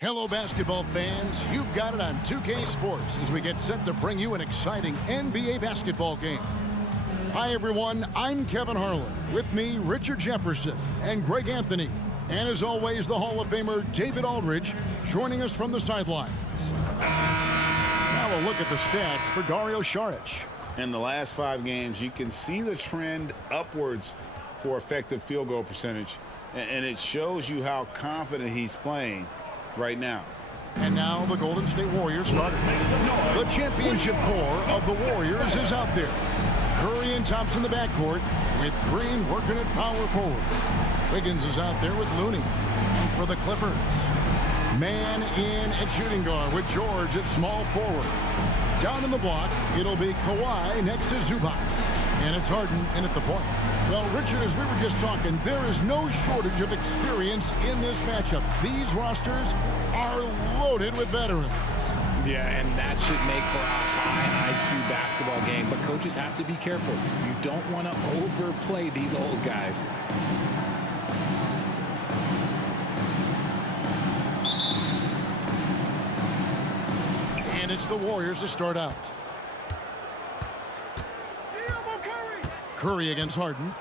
Hello, basketball fans. You've got it on 2K Sports as we get set to bring you an exciting NBA basketball game. Hi, everyone. I'm Kevin Harlan. With me, Richard Jefferson and Greg Anthony. And as always, the Hall of Famer David Aldridge joining us from the sidelines. Now a look at the stats for Dario Saric. In the last 5 games, you can see the trend upwards for effective field goal percentage. And it shows you how confident he's playing right now. And now the Golden State Warriors starters. The championship core of the Warriors is out there. Curry and Thompson in the backcourt with Green working at power forward. Wiggins is out there with Looney. And for the Clippers, man in at shooting guard with George at small forward. Down in the block, it'll be Kawhi next to Zubac. And it's Harden in at the point. Well, Richard, as we were just talking, there is no shortage of experience in this matchup. These rosters are loaded with veterans. Yeah, and that should make for a high IQ basketball game. But coaches have to be careful. You don't want to overplay these old guys. And it's the Warriors to start out. Curry against Harden.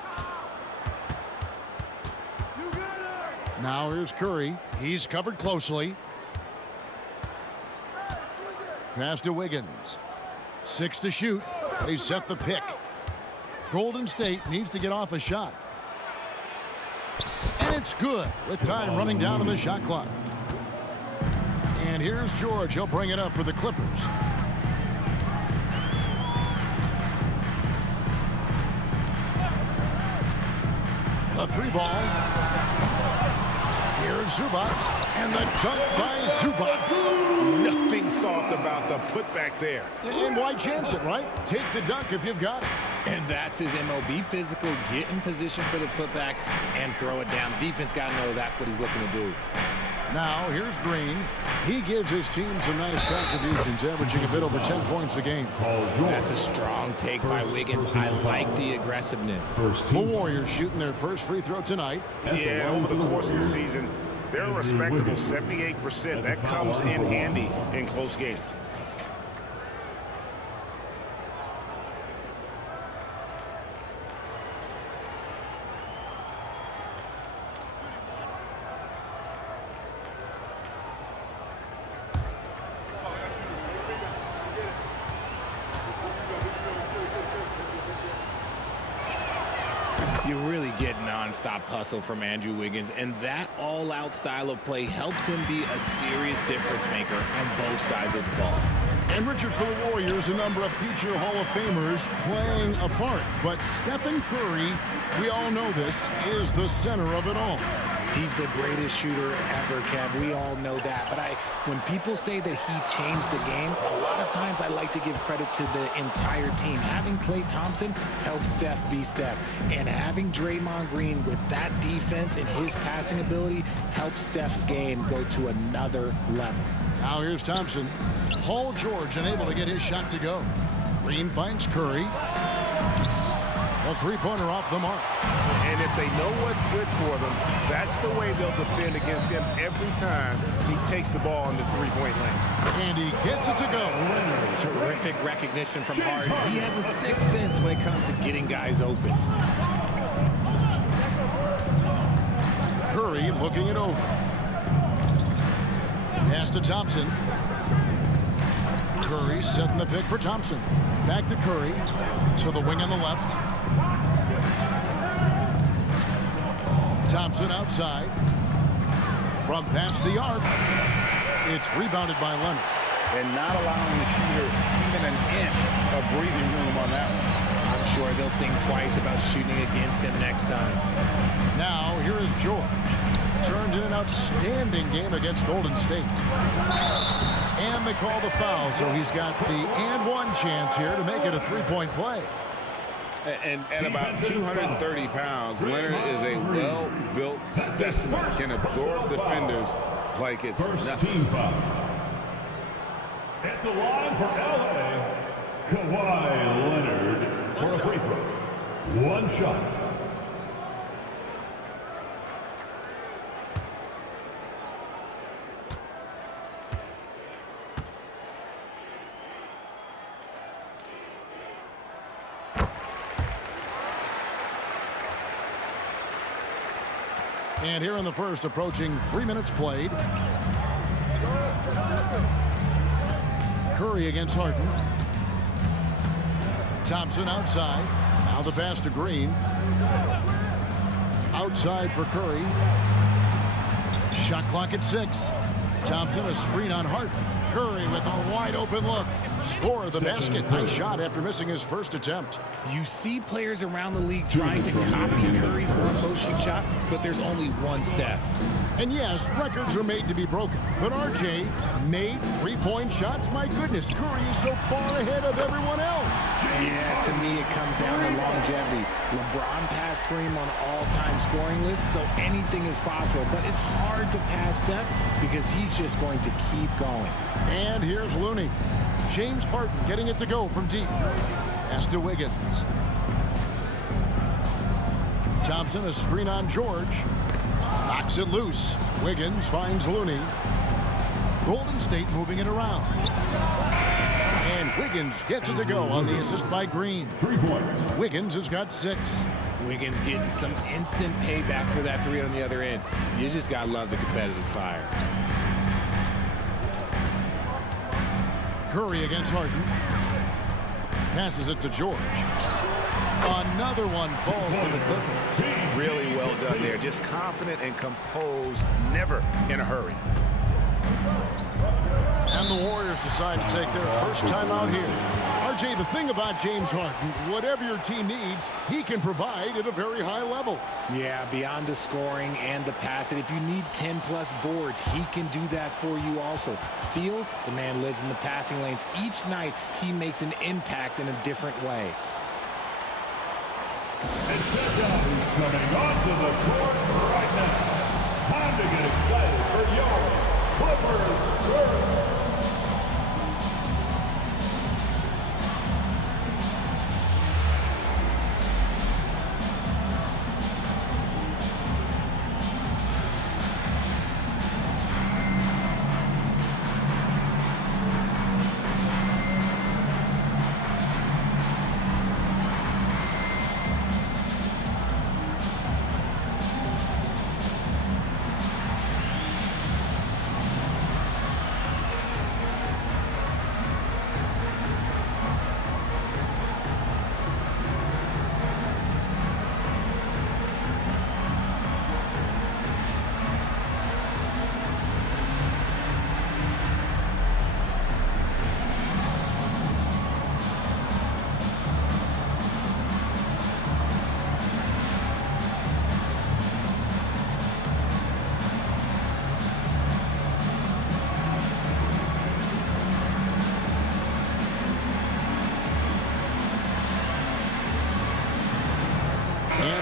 Now here's Curry. He's covered closely. Pass to Wiggins. 6 to shoot. They set the pick. Golden State needs to get off a shot. And it's good with time running down on the shot clock. And here's George. He'll bring it up for the Clippers. A 3-ball. Here's Zubac, and the dunk by Zubac. Nothing soft about the putback there. And why chance it, right? Take the dunk if you've got it. And that's his MO. Be physical, get in position for the putback, and throw it down. The defense got to know that's what he's looking to do. Now, here's Green. He gives his team some nice contributions, averaging a bit over 10 points a game. That's a strong take by Wiggins. I like the aggressiveness. The Warriors shooting their first free throw tonight. Yeah, over the course of the season, they're a respectable 78%. That comes in handy in close games. You really get nonstop hustle from Andrew Wiggins, and that all-out style of play helps him be a serious difference maker on both sides of the ball. And Richard, for the Warriors, a number of future Hall of Famers playing a part. But Stephen Curry, we all know this, is the center of it all. He's the greatest shooter ever, Kev. We all know that. But when people say that he changed the game, a lot of times I like to give credit to the entire team. Having Klay Thompson helps Steph be Steph. And having Draymond Green with that defense and his passing ability helps Steph's game go to another level. Now here's Thompson. Paul George unable to get his shot to go. Green finds Curry. A three-pointer off the mark. And if they know what's good for them, that's the way they'll defend against him every time he takes the ball in the three-point lane. And he gets it to go. Terrific recognition from Harden. He has a sixth sense when it comes to getting guys open. Curry looking it over. Pass to Thompson. Curry setting the pick for Thompson. Back to Curry. To the wing on the left. Thompson outside. From past the arc. It's rebounded by Leonard. And not allowing the shooter even an inch of breathing room on that one. I'm sure they'll think twice about shooting against him next time. Now, here is George. Turned in an outstanding game against Golden State. And they call the foul, so he's got the and one chance here to make it a three-point play. And at about 230 pounds, Leonard is a well-built specimen, can absorb defenders like it's nothing. At the line for LA, Kawhi Leonard for a free throw. One shot. And here in the first, approaching 3 minutes played. Curry against Harden. Thompson outside. Now the pass to Green. Outside for Curry. Shot clock at 6. Thompson a screen on Harden. Curry with a wide open look. Score of the basket. Nice shot after missing his first attempt. You see players around the league trying to copy Curry's one-post shoot shot, but there's only one Steph. And yes, records are made to be broken. But RJ made three-point shots. My goodness, Curry is so far ahead of everyone else. Yeah, to me it comes down to longevity. LeBron passed Kareem on all-time scoring lists, so anything is possible. But it's hard to pass Steph because he's just going to keep going. And here's Looney. James Harden getting it to go from deep. Pass to Wiggins. Thompson a screen on George. Knocks it loose. Wiggins finds Looney. Golden State moving it around. And Wiggins gets it to go on the assist by Green. 3 points. Wiggins has got 6. Wiggins getting some instant payback for that three on the other end. You just got to love the competitive fire. Curry against Harden. Passes it to George. Another one falls for the Clippers. Really well done there. Just confident and composed, never in a hurry. And the Warriors decide to take their first time out here. RJ, the thing about James Harden, whatever your team needs, he can provide at a very high level. Yeah, beyond the scoring and the passing, if you need 10-plus boards, he can do that for you also. Steals, the man lives in the passing lanes. Each night, he makes an impact in a different way. And check out who's coming onto the court right now. Time to get excited for your Clippers first.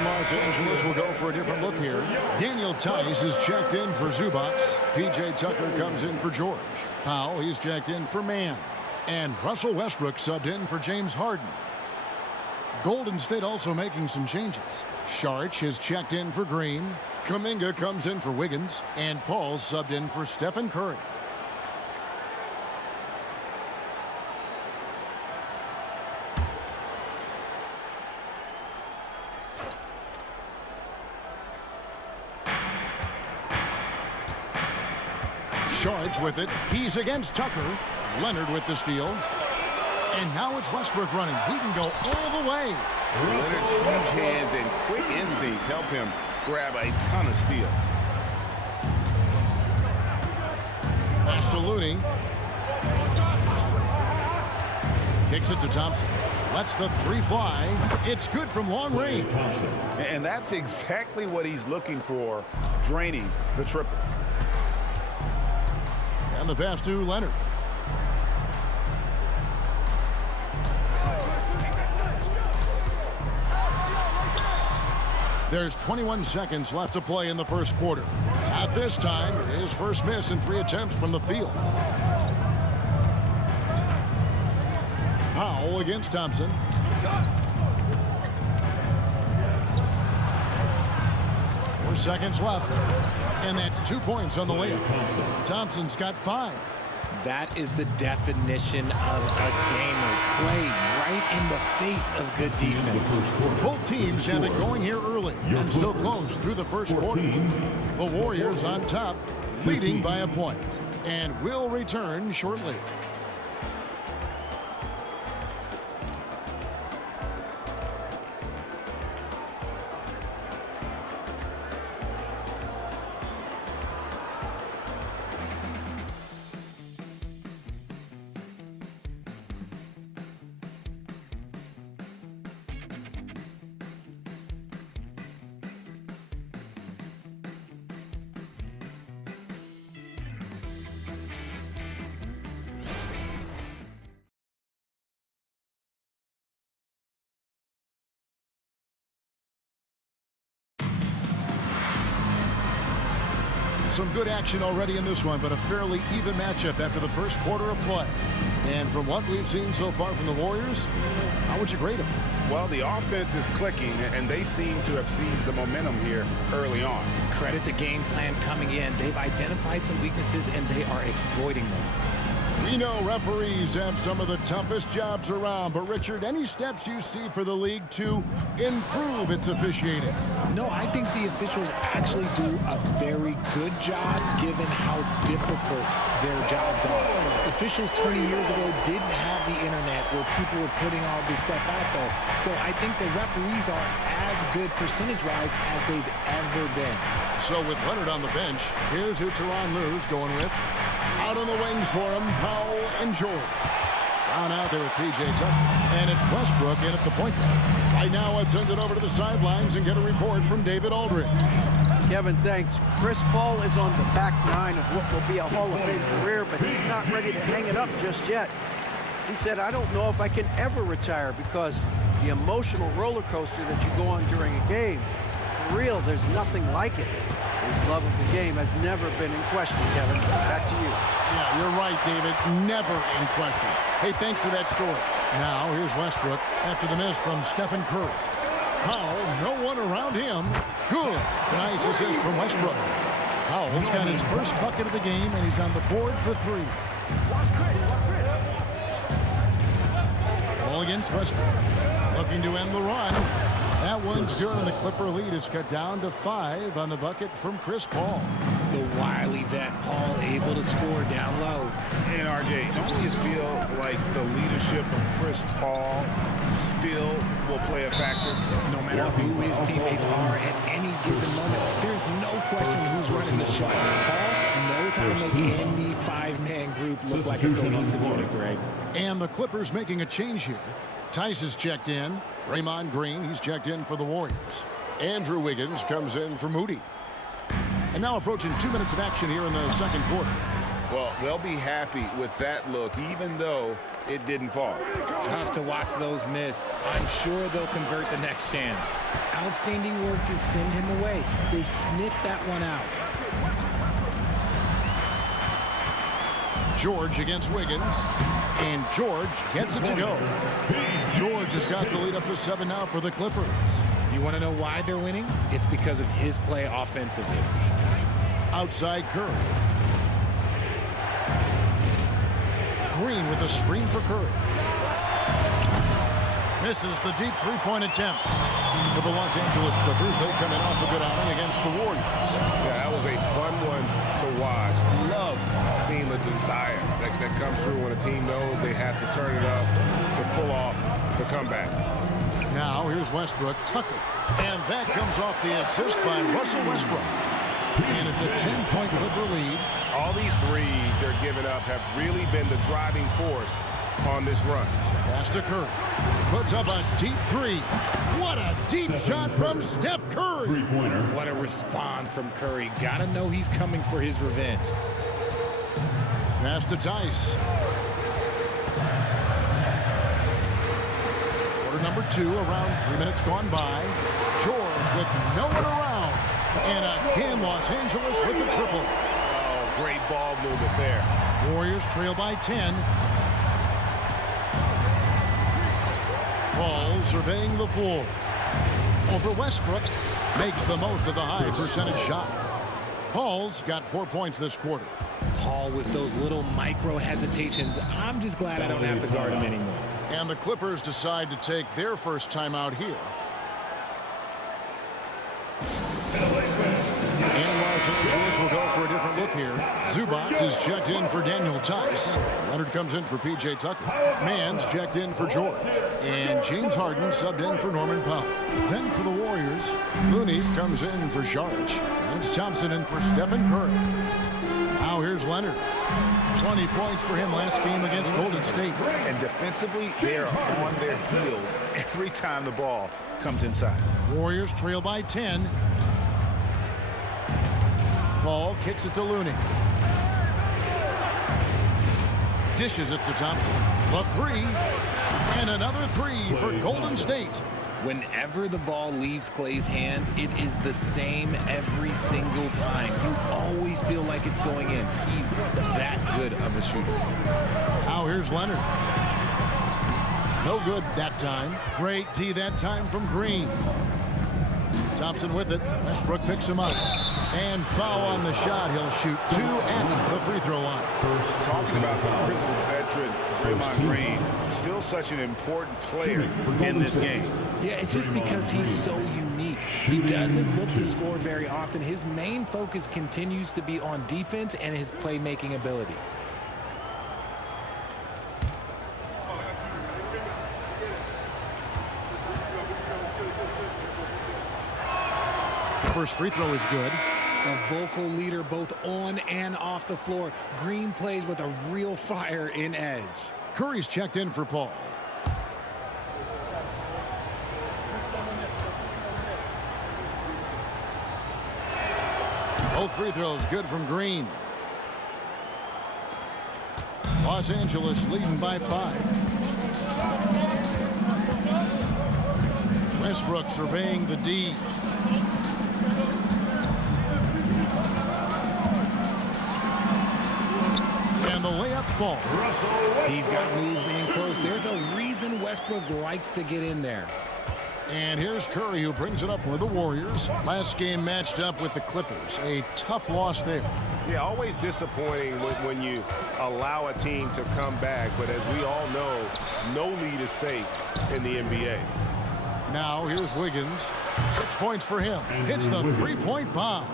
Los Angeles will go for a different look here. Daniel Tice is checked in for Zubac. P.J. Tucker comes in for George. Powell, he's checked in for Mann. And Russell Westbrook subbed in for James Harden. Golden State also making some changes. Saric is checked in for Green. Kuminga comes in for Wiggins. And Paul subbed in for Stephen Curry. Saric with it. He's against Tucker. Leonard with the steal. And now it's Westbrook running. He can go all the way. Leonard's huge hands and quick instincts help him grab a ton of steals. Pass to Looney. Kicks it to Thompson. Lets the three fly. It's good from long range. And that's exactly what he's looking for, draining the triple. And the pass to Leonard. There's 21 seconds left to play in the first quarter. At this time, his first miss in 3 attempts from the field. Powell against Thompson. Seconds left, and that's 2 points on the layup. Thompson's got 5. That is the definition of a gamer. Play right in the face of good defense. Both teams have it going here early and still close through the first quarter. The Warriors on top, leading by a point, and will return shortly. Some good action already in this one, but a fairly even matchup after the first quarter of play. And from what we've seen so far from the Warriors, how would you grade them? Well, the offense is clicking, and they seem to have seized the momentum here early on. Credit the game plan coming in. They've identified some weaknesses, and they are exploiting them. We know referees have some of the toughest jobs around, but Richard, any steps you see for the league to improve its officiating? No, I think the officials actually do a very good job given how difficult their jobs are. Officials 20 years ago didn't have the internet where people were putting all this stuff out there. So I think the referees are as good percentage-wise as they've ever been. So with Leonard on the bench, here's who Tyronn Lue's going with. Out on the wings for him, Powell and George. Brown out there with P.J. Tucker. And it's Westbrook in at the point guard. Right now, let's send it over to the sidelines and get a report from David Aldridge. Kevin, thanks. Chris Paul is on the back nine of what will be a Hall of Fame career, but he's not ready to hang it up just yet. He said, I don't know if I can ever retire because the emotional roller coaster that you go on during a game, for real, there's nothing like it. His love of the game has never been in question, Kevin. Back to you. Yeah, you're right, David. Never in question. Hey, thanks for that story. Now, here's Westbrook after the miss from Stephen Curry. Powell, no one around him. Good. Nice assist from Westbrook. Powell's got his first bucket of the game, and he's on the board for three. Ball against Westbrook. Looking to end the run. That one's good, and the Clipper lead is cut down to 5 on the bucket from Chris Paul. The wily vet Paul able to score down low. And RJ, don't you feel like the leadership of Chris Paul still will play a factor? No matter who his teammates are at any given moment, there's no question who's running the show. Paul knows how to make any five-man group look like a cohesive unit, Greg. And the Clippers making a change here. Tice is checked in. Draymond Green, he's checked in for the Warriors. Andrew Wiggins comes in for Moody. And now approaching 2 minutes of action here in the second quarter. Well, they'll be happy with that look, even though it didn't fall. Tough to watch those miss. I'm sure they'll convert the next chance. Outstanding work to send him away. They sniffed that one out. George against Wiggins. And George gets it to go. George has got the lead up to 7 now for the Clippers. You want to know why they're winning? It's because of his play offensively. Outside Curry. Green with a screen for Curry. Misses the deep three-point attempt. For the Los Angeles Clippers, they come in off a good outing against the Warriors. Yeah, that was a fun one to watch. Love seeing the desire that comes through when a team knows they have to turn it up to pull off the comeback. Now here's Westbrook, Tucker. And that comes off the assist by Russell Westbrook. And it's a 10-point Clipper lead. All these threes they're giving up have really been the driving force on this run. Pass to Curry. Puts up a deep three. What a deep shot from Steph Curry. What a response from Curry. Gotta know he's coming for his revenge. Pass to Tice. Quarter number 2, around 3 minutes gone by. George with no one around. And again, Los Angeles with the triple. Oh, great ball movement there. Warriors trail by 10. Paul surveying the floor. Over Westbrook. Makes the most of the high percentage shot. Paul's got 4 points this quarter. Paul with those little micro hesitations. I'm just glad I don't have to guard him anymore. And the Clippers decide to take their first timeout here. And Los Angeles will go for a different look here. Zubac is checked in for Daniel Tice. Leonard comes in for P.J. Tucker. Mann's checked in for George. And James Harden subbed in for Norman Powell. Then for the Warriors, Looney comes in for Saric. And it's Thompson in for Stephen Curry. Now here's Leonard. 20 points for him last game against Golden State. And defensively, they are on their heels every time the ball comes inside. Warriors trail by 10. Paul kicks it to Looney. Dishes it to Thompson. The three. And another three for Golden State. Whenever the ball leaves Clay's hands, it is the same every single time. You always feel like it's going in. He's that good of a shooter. Now here's Leonard. No good that time. Great D that time from Green. Thompson with it. Westbrook picks him up. And foul on the shot. He'll shoot 2 at the free throw line. Talking about the grizzled veteran Draymond Green, still such an important player in this game. Yeah, it's just because he's so unique. He doesn't look to score very often. His main focus continues to be on defense and his playmaking ability. First free throw is good. A vocal leader both on and off the floor. Green plays with a real fire in edge. Curry's checked in for Paul. Both free throws good from Green. Los Angeles leading by 5. Westbrook surveying the D. And the layup falls. He's got moves in close. There's a reason Westbrook likes to get in there. And here's Curry, who brings it up for the Warriors. Last game matched up with the Clippers. A tough loss there. Yeah, always disappointing when you allow a team to come back. But as we all know, no lead is safe in the NBA. Now here's Wiggins. 6 points for him. Hits the three-point bomb.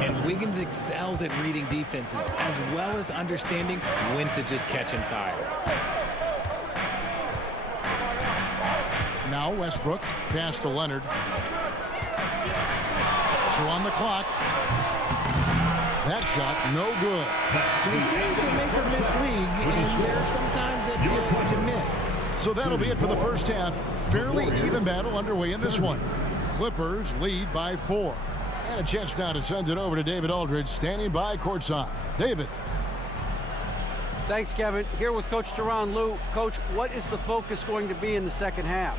And Wiggins excels at reading defenses as well as understanding when to just catch and fire. Now Westbrook. Pass to Leonard. 2 on the clock. That shot, no good. They say it's a make or miss league, and there are some times that you miss. So that'll be it for the first half. Fairly even battle underway in this one. Clippers lead by 4. And a chance now to send it over to David Aldridge, standing by courtside. David. Thanks, Kevin. Here with Coach Tyronn Lue. Coach, what is the focus going to be in the second half?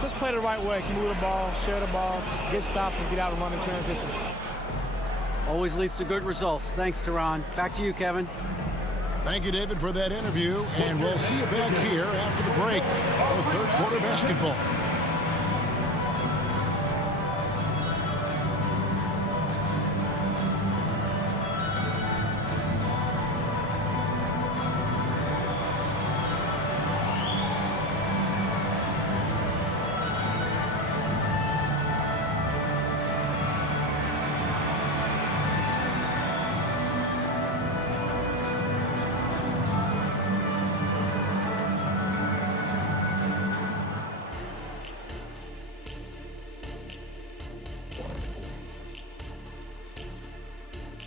Just play the right way. Move the ball, share the ball, get stops, and get out and run in transition. Always leads to good results. Thanks, Tyronn. Back to you, Kevin. Thank you, David, for that interview. And we'll see you back here after the break for third quarter basketball.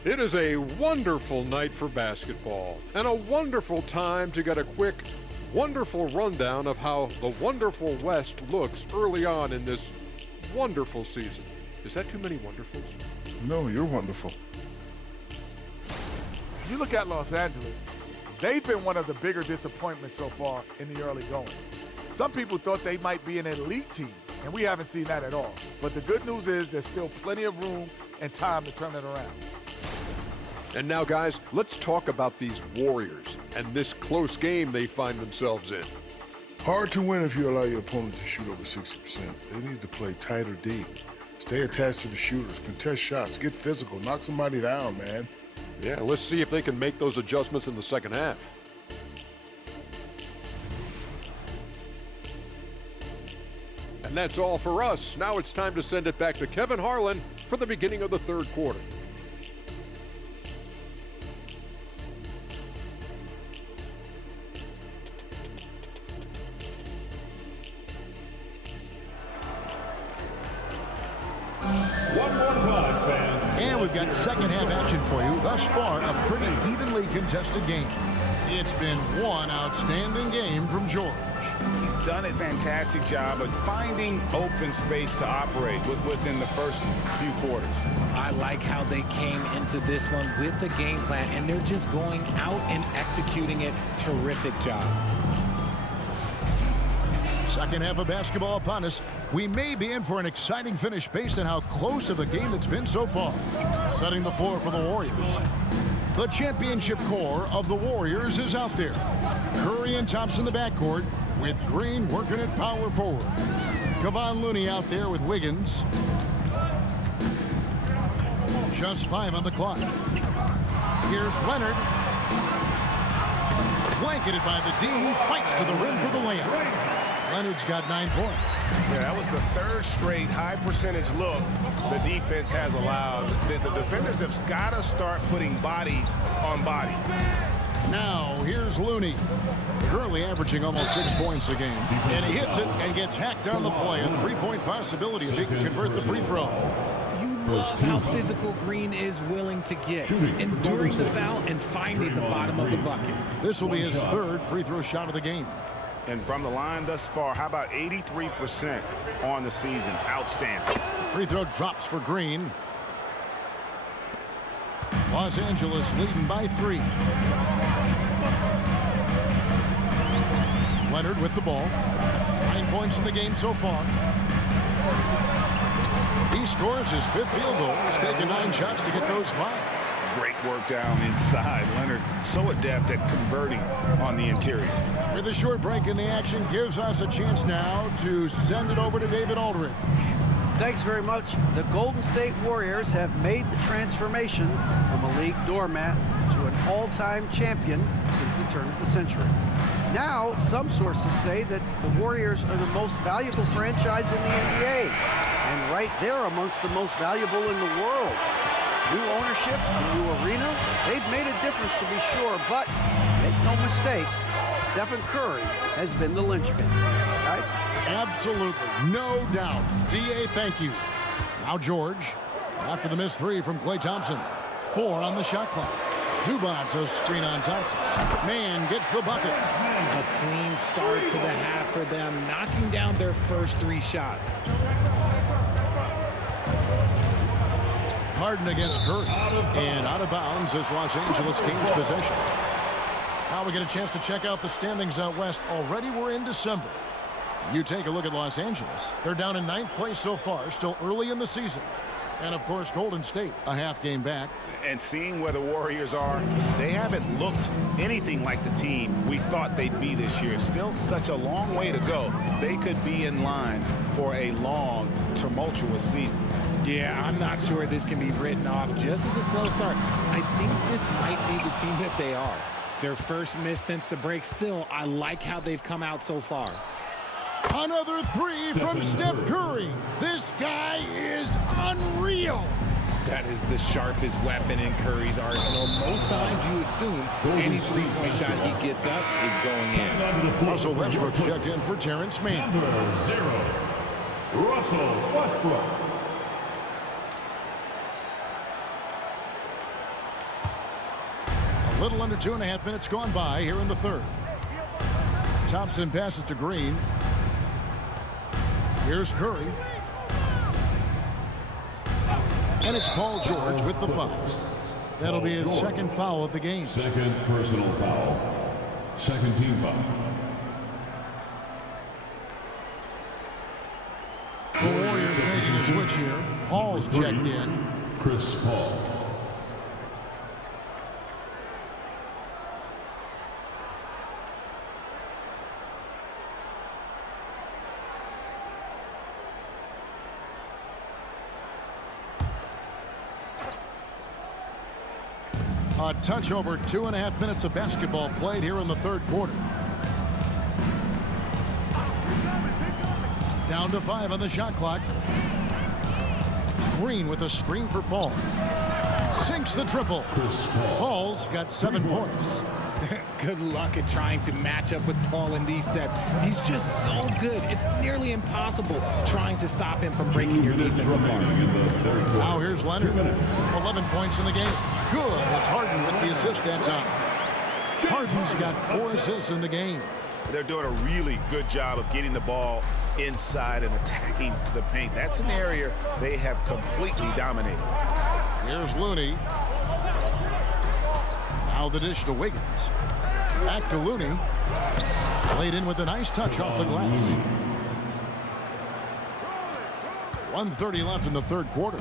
It is a wonderful night for basketball and a wonderful time to get a quick, wonderful rundown of how the wonderful West looks early on in this wonderful season. Is that too many wonderfuls? No, you're wonderful. If you look at Los Angeles, they've been one of the bigger disappointments so far in the early goings. Some people thought they might be an elite team, and we haven't seen that at all. But the good news is there's still plenty of room and time to turn it around. And now, guys, let's talk about these Warriors and this close game they find themselves in. Hard to win if you allow your opponent to shoot over 60%. They need to play tighter D. Stay attached to the shooters, contest shots, get physical, knock somebody down, man. Yeah, let's see if they can make those adjustments in the second half. And that's all for us. Now it's time to send it back to Kevin Harlan for the beginning of the third quarter. And we've got second half action for you. Thus far, a pretty evenly contested game. It's been one outstanding game from George. He's done a fantastic job of finding open space to operate within the first few quarters. I like how they came into this one with a game plan, and they're just going out and executing it. Terrific job. Second half of basketball upon us. We may be in for an exciting finish based on how close of a game it's been so far. Setting the floor for the Warriors. The championship core of the Warriors is out there. Curry and Thompson in the backcourt, with Green working at power forward. Kevon Looney out there with Wiggins. Just 5 on the clock. Here's Leonard. Blanketed by the D, fights to the rim for the layup. Leonard's got 9 points. Yeah, that was the third straight high percentage look the defense has allowed. The defenders have got to start putting bodies on bodies. Now, here's Looney. Currently averaging almost 6 points a game. And he hits it and gets hacked on the play. A 3-point possibility if he can convert the free throw. You love how physical Green is willing to get, enduring the foul and finding the bottom of the bucket. This will be his third free throw shot of the game. And from the line thus far, how about 83% on the season? Outstanding. Free throw drops for Green. Los Angeles leading by 3. Leonard with the ball. 9 points in the game so far. He scores his 5th field goal. He's taken 9 shots to get those 5. Great work down inside. Leonard so adept at converting on the interior. With a short break in the action, gives us a chance now to send it over to David Aldridge. Thanks very much. The Golden State Warriors have made the transformation from a league doormat to an all-time champion since the turn of the century. Now, some sources say that the Warriors are the most valuable franchise in the NBA, and right there amongst the most valuable in the world. New ownership, a new arena, they've made a difference to be sure, but make no mistake, Stephen Curry has been the linchpin. Guys? Absolutely, no doubt. D.A., thank you. Now George, after the missed 3 from Klay Thompson. 4 on the shot clock. Zubac a screen on Thompson. Man gets the bucket. A clean start to the half for them, knocking down their first 3 shots. Harden against Curry. And out of bounds as Los Angeles gains possession. Now we get a chance to check out the standings out west. Already we're in December. You take a look at Los Angeles. They're down in 9th place so far, still early in the season. And, of course, Golden State, a half game back. And seeing where the Warriors are, they haven't looked anything like the team we thought they'd be this year. Still such a long way to go. They could be in line for a long, tumultuous season. Yeah, I'm not sure this can be written off just as a slow start. I think this might be the team that they are. Their first miss since the break. Still, I like how they've come out so far. Another 3 from Steph Curry. This guy is unreal. That is the sharpest weapon in Curry's arsenal. Most times you assume any 3-point shot he gets up is going in. Russell Westbrook's checked in for Terrence Mann. Number 0, Russell Westbrook. A little under 2.5 minutes gone by here in the third. Thompson passes to Green. Here's Curry. And it's Paul George with the foul. That'll be his second foul of the game. Second personal foul. Second team foul. The Warriors making a switch here. Paul's checked in. Chris Paul. A touch over 2.5 minutes of basketball played here in the third quarter. Down to 5 on the shot clock. Green with a screen for Paul. Sinks the triple. Paul's got 7 points. Good luck at trying to match up with Paul in these sets. He's just so good. It's nearly impossible trying to stop him from breaking your defense apart. Now here's Leonard. 11 points in the game. Good. It's Harden with the assist that time. Harden's got 4 assists in the game. They're doing a really good job of getting the ball inside and attacking the paint. That's an area they have completely dominated. Here's Looney. Now the dish to Wiggins. Back to Looney. Played in with a nice touch off the glass. 1:30 left in the third quarter.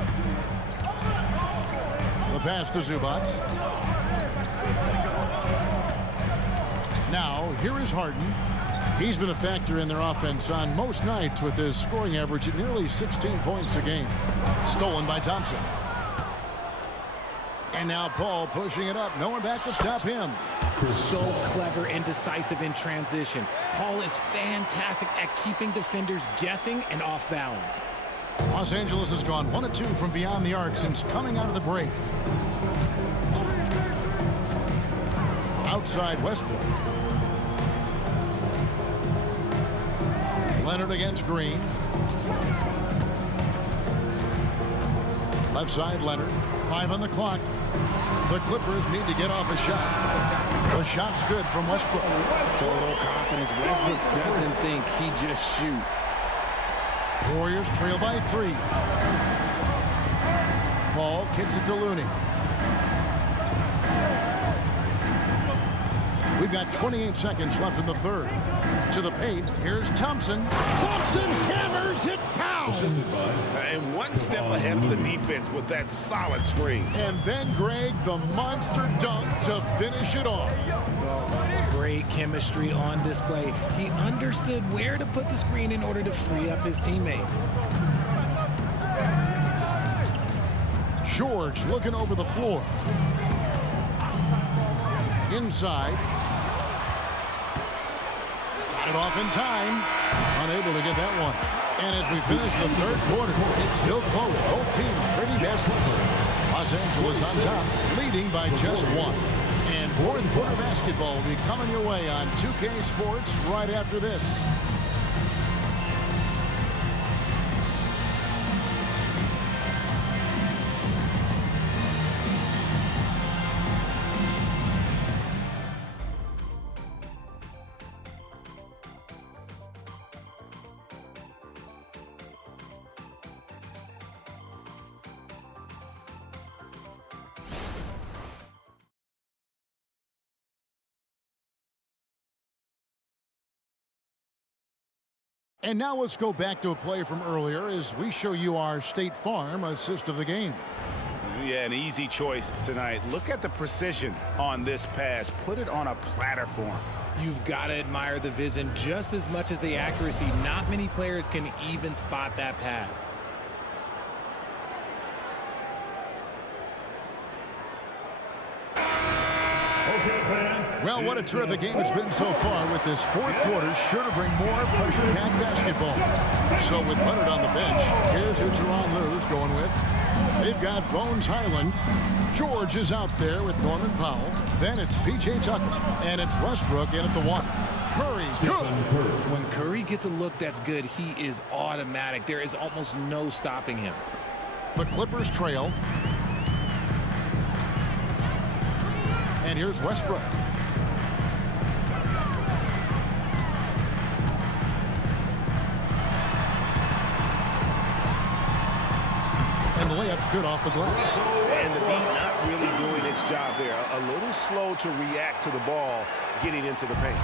The pass to Zubac. Now, here is Harden. He's been a factor in their offense on most nights with his scoring average at nearly 16 points a game. Stolen by Thompson. And now Paul pushing it up. No one back to stop him. So clever and decisive in transition. Paul is fantastic at keeping defenders guessing and off balance. Los Angeles has gone 1 of 2 from beyond the arc since coming out of the break. Outside Westbrook. Leonard against Green. Left side Leonard. 5 on the clock. The Clippers need to get off a shot. The shot's good from Westbrook. Total confidence. Westbrook doesn't think, he just shoots. Warriors trail by 3. Paul kicks it to Looney. We've got 28 seconds left in the third. To the paint, here's Thompson. Thompson hammers it down. And one step ahead of the defense with that solid screen. And then Greg, the monster dunk to finish it off. Well, great chemistry on display. He understood where to put the screen in order to free up his teammate. George looking over the floor. Inside. Got it off in time. Unable to get that one. And as we finish the third quarter, it's still close. Both teams trading baskets. Los Angeles on top, leading by just 1. And fourth quarter basketball will be coming your way on 2K Sports right after this. And now let's go back to a play from earlier as we show you our State Farm assist of the game. Yeah, an easy choice tonight. Look at the precision on this pass. Put it on a platter form. You've got to admire the vision just as much as the accuracy. Not many players can even spot that pass. Well, what a terrific game it's been so far, with this fourth quarter sure to bring more pressure-packed basketball. So with Leonard on the bench, here's who Teron Lue's going with. They've got Bones Highland. George is out there with Norman Powell. Then it's P.J. Tucker. And it's Westbrook in at the 1. Curry, good. When Curry gets a look that's good, he is automatic. There is almost no stopping him. The Clippers trail. And here's Westbrook. And the layup's good off the glass. And the D not really doing its job there. A little slow to react to the ball getting into the paint.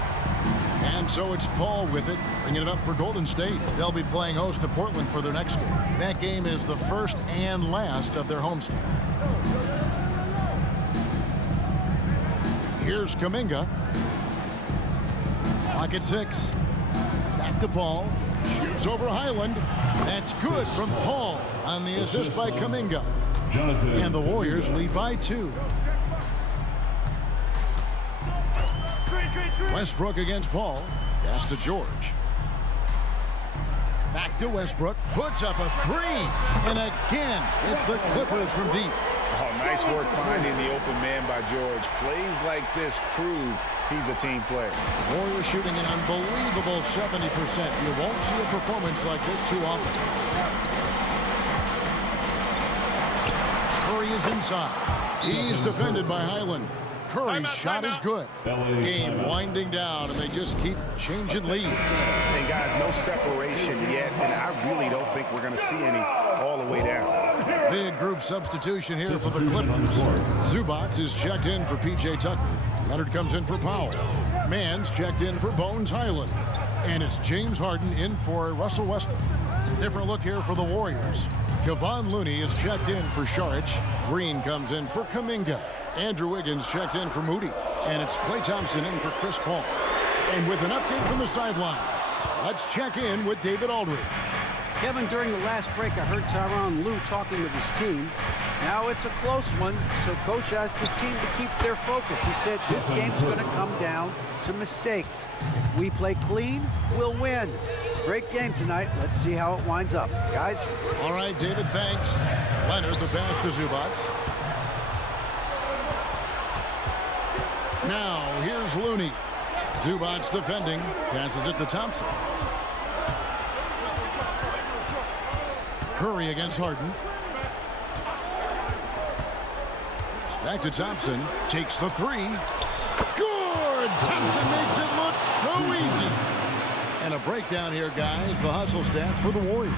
And so it's Paul with it, bringing it up for Golden State. They'll be playing host to Portland for their next game. That game is the first and last of their homestand. Here's Kuminga. Clock at 6. Back to Paul. Shoots over Highland. That's good from Paul on the assist by Kuminga. And the Warriors lead by 2. Westbrook against Paul. Pass to George. Back to Westbrook. Puts up a three. And again, it's the Clippers from deep. Oh, nice work finding the open man by George. Plays like this prove he's a team player. Warriors shooting an unbelievable 70%. You won't see a performance like this too often. Curry is inside. He's defended by Highland. Curry's shot is good. Game winding down, and they just keep changing lead. And guys, no separation yet, and I really don't think we're going to see any all the way down. Big group substitution here for the Clippers. Zubac is checked in for P.J. Tucker. Leonard comes in for Powell. Mann's checked in for Bones Highland. And it's James Harden in for Russell Westbrook. Different look here for the Warriors. Kevon Looney is checked in for Saric. Green comes in for Kuminga. Andrew Wiggins checked in for Moody. And it's Klay Thompson in for Chris Paul. And with an update from the sidelines, let's check in with David Aldridge. Kevin, during the last break, I heard Tyronn Lue talking with his team. Now it's a close one, so Coach asked his team to keep their focus. He said this game's going to come down to mistakes. If we play clean, we'll win. Great game tonight. Let's see how it winds up. Guys? All right, David, thanks. Leonard, the pass to Zubac. Now, here's Looney. Zubac defending. Passes it to Thompson. Curry against Harden. Back to Thompson. Takes the three. Good! Thompson makes it look so easy. And a breakdown here, guys. The hustle stats for the Warriors.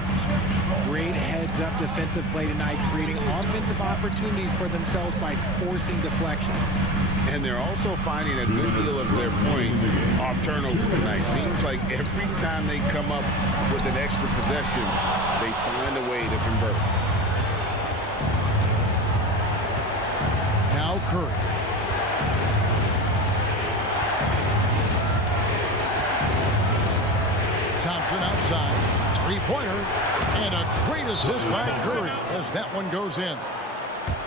Great heads-up defensive play tonight, creating offensive opportunities for themselves by forcing deflections. And they're also finding a good deal of their points off turnovers tonight. Seems like every time they come up with an extra possession, they find a way to convert. Now Curry. Thompson outside. Three-pointer. And a great assist by Curry as that one goes in.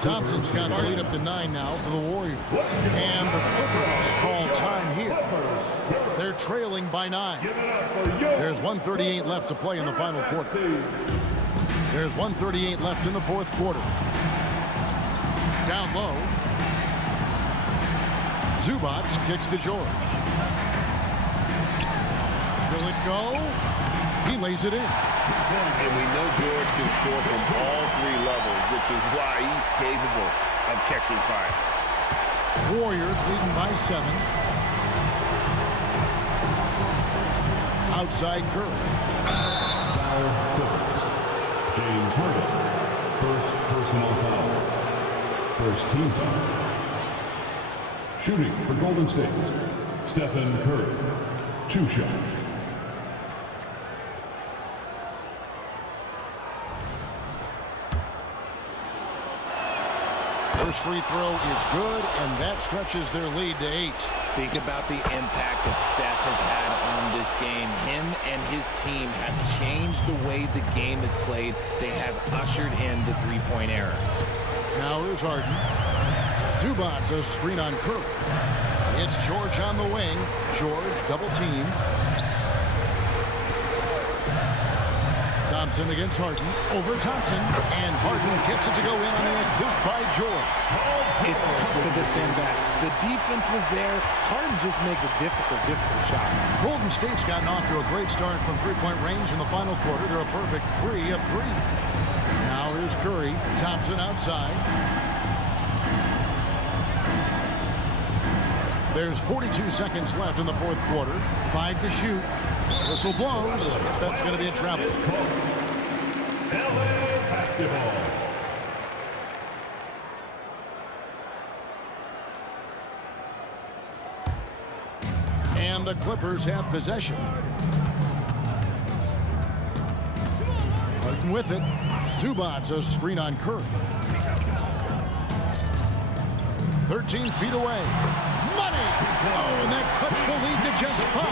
Thompson's got the lead up to 9 now for the Warriors. And the Clippers call time here. They're trailing by 9. There's 1:38 left to play in the final quarter. There's 1:38 left in the fourth quarter. Down low. Zubac kicks to George. Will it go? He lays it in. And we know George can score from all three levels, which is why he's capable of catching fire. Warriors leading by 7. Outside Curry. Foul Clippers. James Harden. First personal foul. First team foul. Shooting for Golden State. Stephen Curry. 2 shots. First free throw is good, and that stretches their lead to 8. Think about the impact that Steph has had on this game. Him and his team have changed the way the game is played. They have ushered in the three-point era. Now here's Harden. Zubac a screen on Curry. It's George on the wing. George double team. Thompson against Harden. Over Thompson. And Harden gets it to go in on the assist by George. It's tough to defend that. The defense was there. Harden just makes a difficult shot. Golden State's gotten off to a great start from three-point range in the final quarter. They're a perfect 3 of 3. Now here's Curry. Thompson outside. There's 42 seconds left in the fourth quarter. 5 to shoot. Whistle blows. That's going to be a travel. LA basketball. And the Clippers have possession. Harden with it. Zubac a screen on Curry. 13 feet away. Money! Oh, and that cuts the lead to just 5.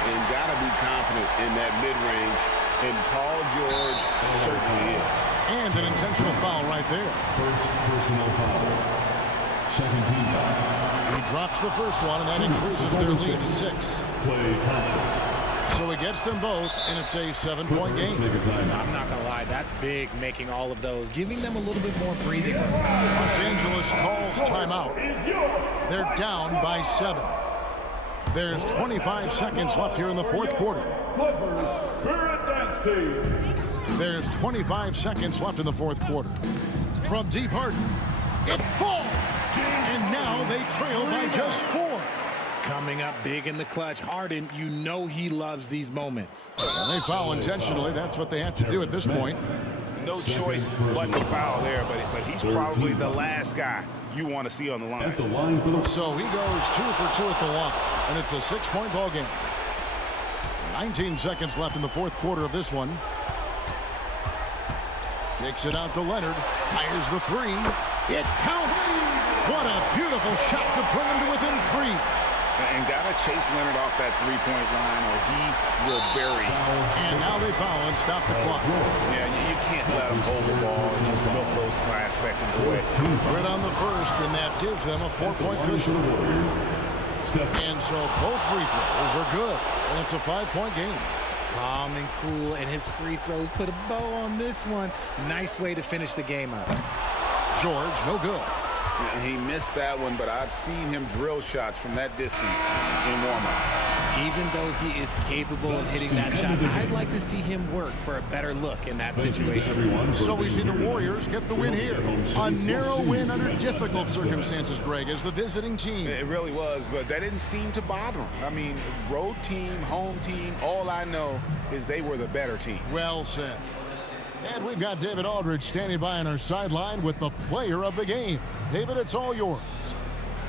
And got to be confident in that mid-range, and Paul George certainly is. And an intentional foul right there. First personal foul. Second team foul. He drops the first one, and that increases their lead to 6. Klay Thompson. So he gets them both, and it's a 7-point game. I'm not going to lie, that's big, making all of those, giving them a little bit more breathing room. Los Angeles calls timeout. They're down by 7. There's 25 seconds left here in the fourth quarter. Clippers Spirit Dance Team. There's 25 seconds left in the fourth quarter. From deep Harden, it falls! And now they trail by just 4. Coming up big in the clutch, Harden, you know he loves these moments. And they foul intentionally. That's what they have to do at this point. No choice but to foul there, but he's probably the last guy you want to see on the line. So he goes 2 for 2 at the line, and it's a 6-point ball game. 19 seconds left in the fourth quarter of this one. Kicks it out to Leonard, fires the 3. It counts! What a beautiful shot to bring him to within 3. And got to chase Leonard off that 3-point line or he will bury him. And now they foul and stop the clock. Yeah, you can't let him hold the ball and just milk those last seconds away. Right on the first, and that gives them a 4-point cushion. And so both free throws are good, and it's a 5-point game. Calm and cool, and his free throws put a bow on this one. Nice way to finish the game out. George, no good. He missed that one, but I've seen him drill shots from that distance in warm-up. Even though he is capable of hitting that shot, I'd like to see him work for a better look in that situation. So we see the Warriors get the win here. A narrow win under difficult circumstances, Greg, as the visiting team. It really was, but that didn't seem to bother him. I mean, road team, home team, all I know is they were the better team. Well said. And we've got David Aldridge standing by on our sideline with the player of the game. David, it's all yours.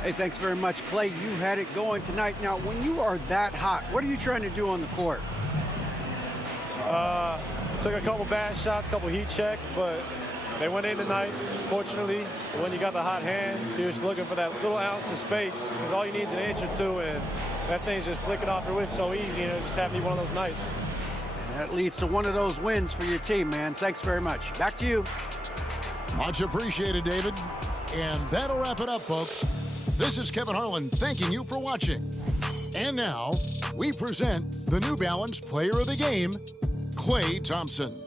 Hey, thanks very much, Clay. You had it going tonight. Now, when you are that hot, what are you trying to do on the court? Took a couple bad shots, couple heat checks, but they went in tonight. Fortunately, when you got the hot hand, you're just looking for that little ounce of space because all you need is an inch or two, and that thing's just flicking off your wrist so easy, and it just happened to be one of those nights. That leads to one of those wins for your team, man. Thanks very much. Back to you. Much appreciated, David. And that'll wrap it up, folks. This is Kevin Harlan thanking you for watching. And now, we present the New Balance Player of the Game, Klay Thompson.